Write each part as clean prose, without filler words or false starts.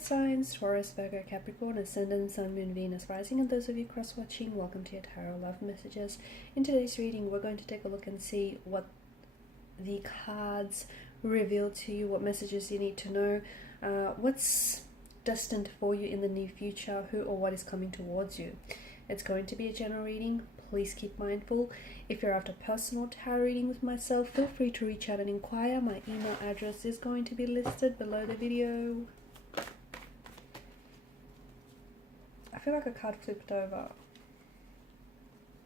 signs: Taurus, Virgo, Capricorn, Ascendant, Sun, Moon, Venus, Rising, and those of you cross-watching, welcome to your Tarot Love Messages. In today's reading, we're going to take a look and see what the cards reveal to you, what messages you need to know, what's destined for you in the near future, who or what is coming towards you. It's going to be a general reading. Please keep mindful. If you're after personal tarot reading with myself, feel free to reach out and inquire. My email address is going to be listed below the video. I feel like a card flipped over.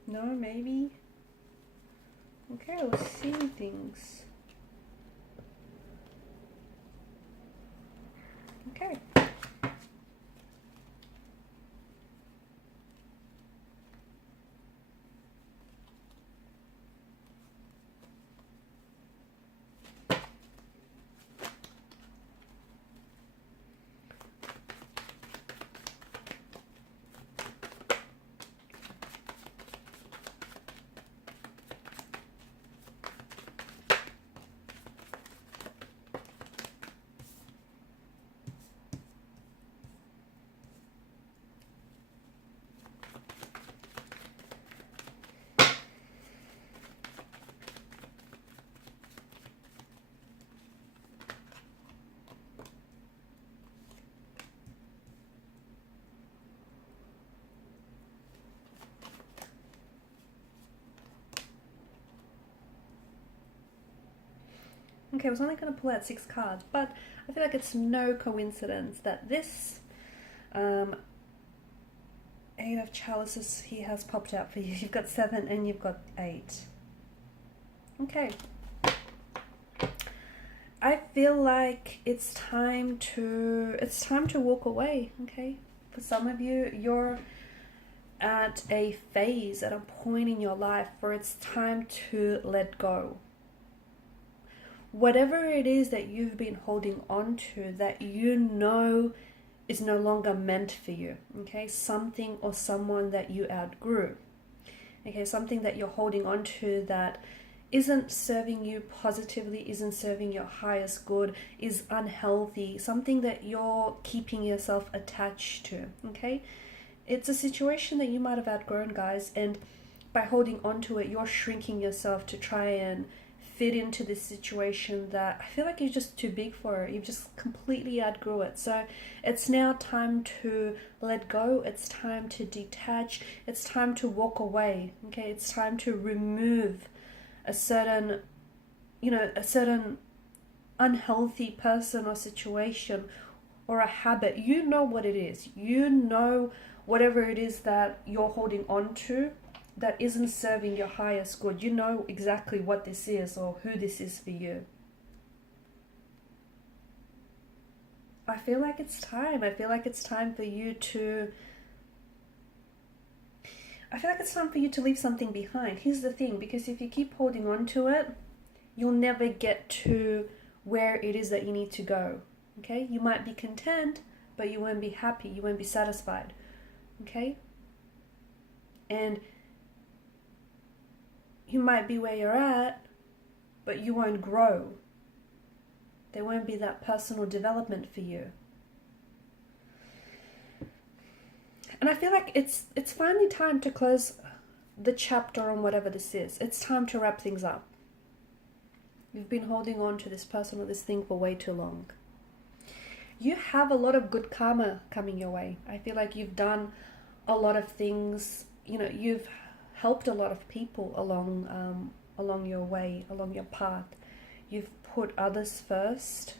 No, maybe? Okay, I was seeing things. Okay. Okay, I was only going to pull out 6 cards, but I feel like it's no coincidence that this 8 of chalices here has popped out for you. You've got 7 and you've got 8. Okay. I feel like it's time to walk away, okay? For some of you, you're at a phase, at a point in your life where it's time to let go. Whatever it is that you've been holding on to that you know is no longer meant for you, okay? Something or someone that you outgrew, okay? Something that you're holding on to that isn't serving you positively, isn't serving your highest good, is unhealthy, something that you're keeping yourself attached to, okay? It's a situation that you might have outgrown, guys, and by holding on to it, you're shrinking yourself to try and fit into this situation that I feel like you're just too big for. You've just completely outgrew it. So it's now time to let go. It's time to detach. It's time to walk away. Okay, it's time to remove a certain, a certain unhealthy person or situation or a habit. You know what it is. You know whatever it is that you're holding on to that isn't serving your highest good. You know exactly what this is or who this is for you. I feel like it's time. I feel like it's time for you to leave something behind. Here's the thing, because if you keep holding on to it, you'll never get to where it is that you need to go. Okay? You might be content, but you won't be happy. You won't be satisfied. Okay? And you might be where you're at, but you won't grow. There won't be that personal development for you. And I feel like it's finally time to close the chapter on whatever this is. It's time to wrap things up. You've been holding on to this person or this thing for way too long. You have a lot of good karma coming your way. I feel like you've done a lot of things, you've helped a lot of people along your way, along your path. You've put others first.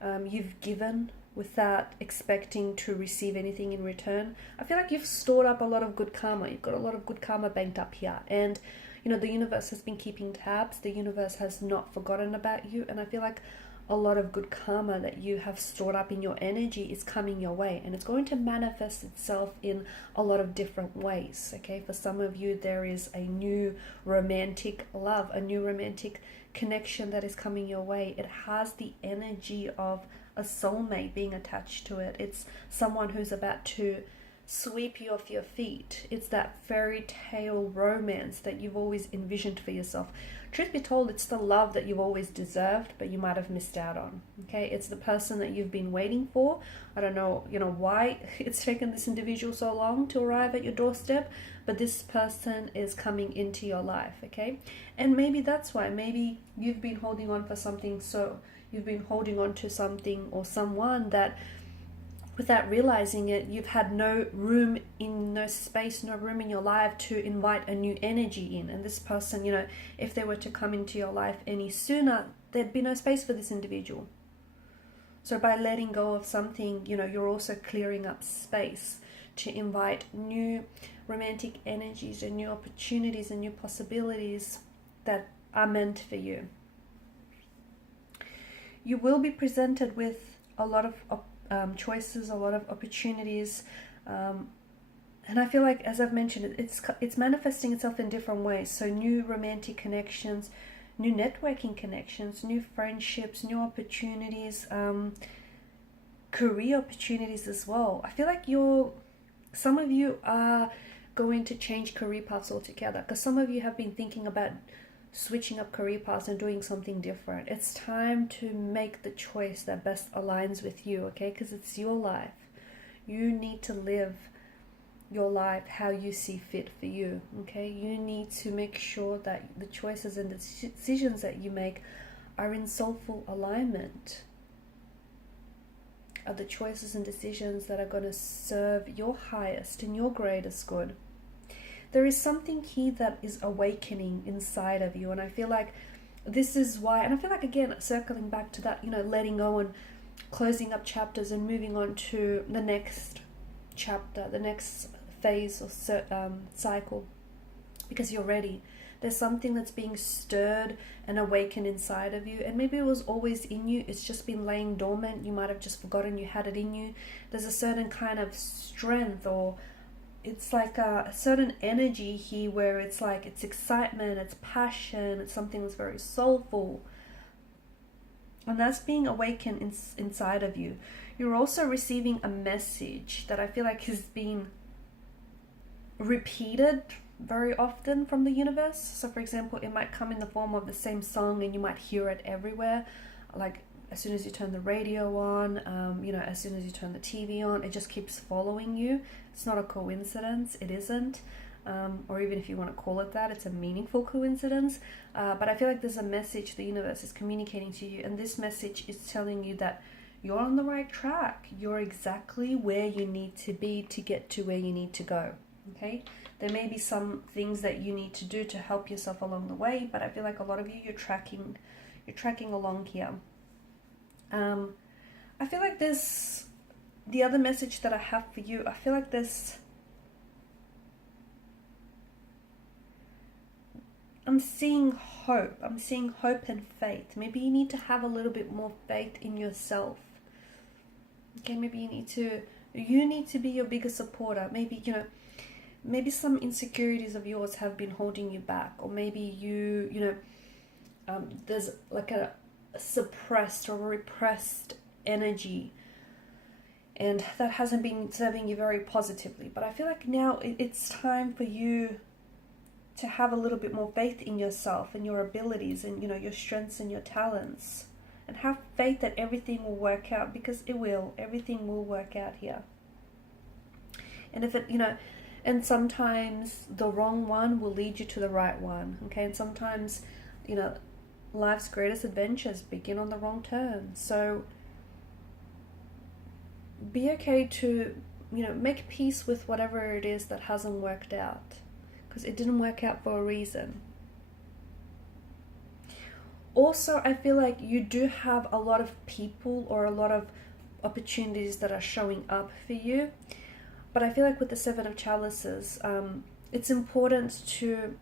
You've given without expecting to receive anything in return. I feel like you've stored up a lot of good karma. You've got a lot of good karma banked up here. And, the universe has been keeping tabs. The universe has not forgotten about you. And I feel like a lot of good karma that you have stored up in your energy is coming your way, and it's going to manifest itself in a lot of different ways. Okay, for some of you, there is a new romantic love, a new romantic connection that is coming your way. It has the energy of a soulmate being attached to it. It's someone who's about to sweep you off your feet. It's that fairy tale romance that you've always envisioned for yourself. Truth be told, it's the love that you've always deserved, but you might have missed out on. Okay, it's the person that you've been waiting for. I don't know, why it's taken this individual so long to arrive at your doorstep, but this person is coming into your life. Okay, and maybe that's why. Maybe you've been holding on for something, so you've been holding on to something or someone that, without realizing it, you've had no room in your life to invite a new energy in. And this person, if they were to come into your life any sooner, there'd be no space for this individual. So by letting go of something, you're also clearing up space to invite new romantic energies and new opportunities and new possibilities that are meant for you. You will be presented with a lot of choices, a lot of opportunities, and I feel like, as I've mentioned, it's manifesting itself in different ways. So new romantic connections, new networking connections, new friendships, new opportunities, career opportunities as well. I feel like some of you are going to change career paths altogether, because some of you have been thinking about switching up career paths and doing something different. It's time to make the choice that best aligns with you, okay? Because it's your life. You need to live your life how you see fit for you, okay? You need to make sure that the choices and the decisions that you make are in soulful alignment, are the choices and decisions that are going to serve your highest and your greatest good. There is something here that is awakening inside of you, and I feel like this is why, and I feel like, again, circling back to that, letting go and closing up chapters and moving on to the next chapter, the next phase or cycle, because you're ready. There's something that's being stirred and awakened inside of you, and maybe it was always in you, it's just been laying dormant. You might have just forgotten you had it in you. There's a certain kind of strength, or it's like a certain energy here where it's like, it's excitement, it's passion, it's something that's very soulful, and that's being awakened inside of you. You're also receiving a message that I feel like has been repeated very often from the universe. So for example, it might come in the form of the same song, and you might hear it everywhere, like as soon as you turn the radio on, as soon as you turn the TV on, it just keeps following you. It's not a coincidence, it isn't, or even if you want to call it that, it's a meaningful coincidence, but I feel like there's a message the universe is communicating to you, and this message is telling you that you're on the right track. You're exactly where you need to be to get to where you need to go, okay? There may be some things that you need to do to help yourself along the way, but I feel like a lot of you, you're tracking along here. I feel like the other message that I have for you, I feel like I'm seeing hope. I'm seeing hope and faith. Maybe you need to have a little bit more faith in yourself. Okay, maybe you need to be your biggest supporter. Maybe, maybe some insecurities of yours have been holding you back, or maybe there's like a suppressed or repressed energy, and that hasn't been serving you very positively. But I feel like now it's time for you to have a little bit more faith in yourself and your abilities and your strengths and your talents, and have faith that everything will work out, because it will. Everything will work out here. And if it and sometimes the wrong one will lead you to the right one, okay? And sometimes life's greatest adventures begin on the wrong turn. So be okay to make peace with whatever it is that hasn't worked out, because it didn't work out for a reason. Also, I feel like you do have a lot of people or a lot of opportunities that are showing up for you, but I feel like with the Seven of Chalices, it's important to,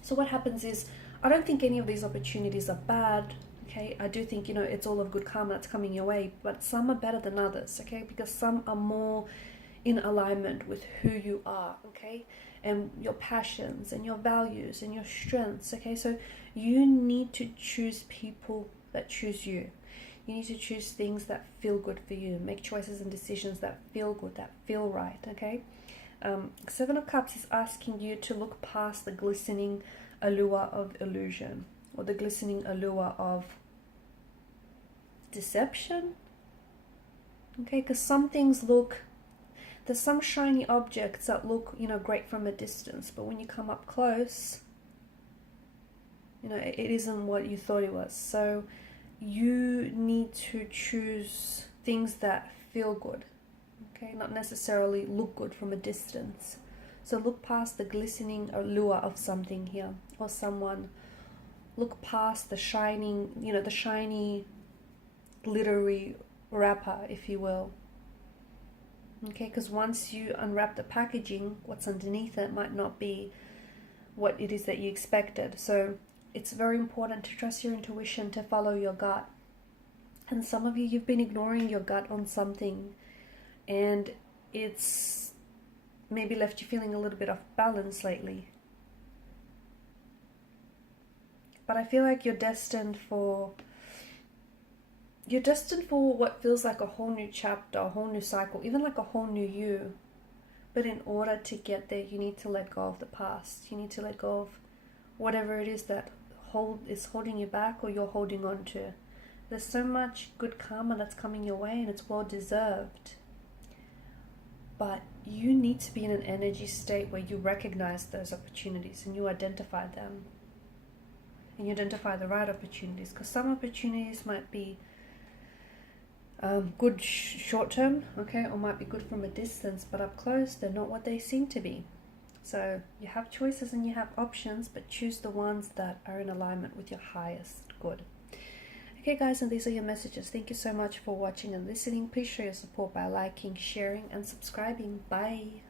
so what happens is, I don't think any of these opportunities are bad, okay? I do think, it's all of good karma that's coming your way, but some are better than others, okay? Because some are more in alignment with who you are, okay? And your passions and your values and your strengths, okay? So you need to choose people that choose you. You need to choose things that feel good for you. Make choices and decisions that feel good, that feel right, okay? Seven of Cups is asking you to look past the glistening allure of illusion, or the glistening allure of deception, okay? Because some things look, there's some shiny objects that look, you know, great from a distance, but when you come up close, you know, it isn't what you thought it was. So you need to choose things that feel good, okay? Not necessarily look good from a distance. So look past the glistening allure of something here, or someone. Look past the shining, you know, the shiny, glittery wrapper, if you will. Okay, because once you unwrap the packaging, what's underneath it might not be what it is that you expected. So it's very important to trust your intuition, to follow your gut. And some of you, you've been ignoring your gut on something, and it's maybe left you feeling a little bit off balance lately. But I feel like you're destined for what feels like a whole new chapter, a whole new cycle, even like a whole new you. But in order to get there, you need to let go of the past. You need to let go of whatever it is that is holding you back, or you're holding on to. There's so much good karma that's coming your way, and it's well deserved. But you need to be in an energy state where you recognize those opportunities and you identify them. And you identify the right opportunities, because some opportunities might be good short term, okay, or might be good from a distance, but up close they're not what they seem to be. So you have choices and you have options, but choose the ones that are in alignment with your highest good. Okay guys, and these are your messages. Thank you so much for watching and listening. Please show your support by liking, sharing and subscribing. Bye.